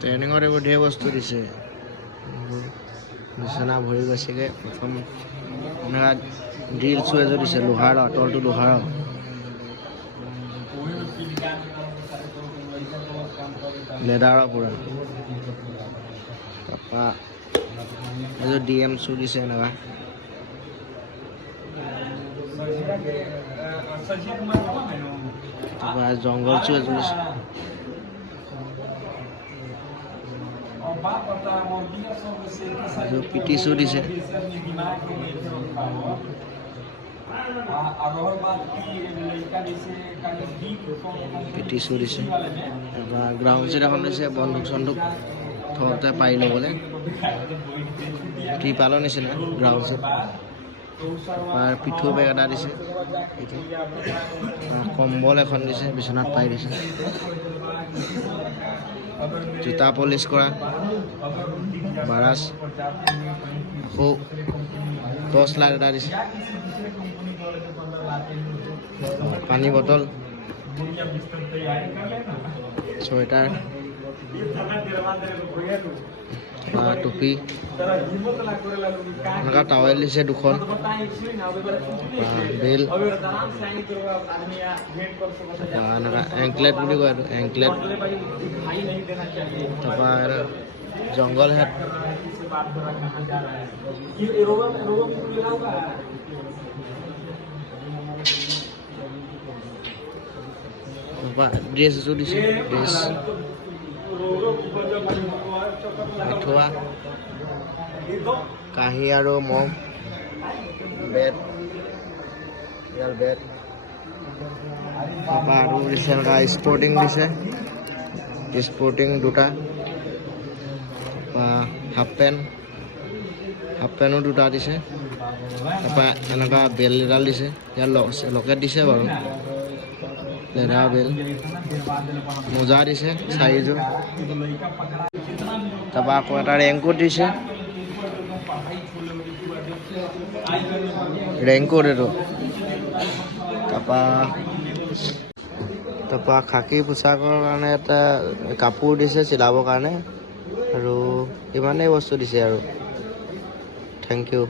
ট্ৰেইনিঙত এইবোৰ ঢেৰ বস্তু দিছে বিচনা ভৰি গৈছেগৈ প্ৰথম এনেকুৱা ড্ৰিল চুৱে এযোৰ দিছে লোহাৰ তলটো লোহাৰ লেডাৰৰ পুৰা তাৰপৰা এযোৰ DM চু দিছে এনেকুৱা তাৰপৰা জংঘল চু এযোৰ দিছে PT চু দিছে PT চু দিছে তাৰপৰা গ্ৰাউণ্ড ছেট এখন দিছে বন্দুক চন্দুক থওঁতে পাৰি ল'বলৈ ত্ৰিপালৰ নিচিনা গ্ৰাউণ্ড ছেট পিঠু বেগ এটা দিছে কম্বল এখন দিছে বিচনাত পাৰি দিছে জোতা পলিচ কৰা বাৰাছ আকৌ টৰ্চ লাইট এটা দিছে পানী বটল চুৱেটাৰ টুপি এনেকুৱা টাৱেল দিছে দুখন বেল এনেকুৱা এংকলেট বুলি কয় এইটো এংকলেট তাৰপৰা জংঘল হেট ড্ৰেছ এযোৰ দিছে ড্ৰেছ মিঠোৱা কাঁহী আৰু মগ বেট ইয়াৰ বেট তাৰপৰা আৰু দিছে এনেকুৱা স্পৰ্টিং দিছে স্পৰ্টিং দুটা তাৰপৰা হাফ পেণ্টো দুটা দিছে তাৰপৰা এনেকুৱা বেল এডাল দিছে ইয়াৰ লকেট দিছে বাৰু লেডাৰ বেল মোজা দিছে 4যোৰ তাৰপৰা আকৌ এটা ৰেইনকোট দিছে ৰেইনকোট এইটো তাৰপৰা খাকী পোচাকৰ কাৰণে এটা কাপোৰ দিছে চিলাবৰ কাৰণে আৰু ইমানেই বস্তু দিছে আৰু থেংক ইউ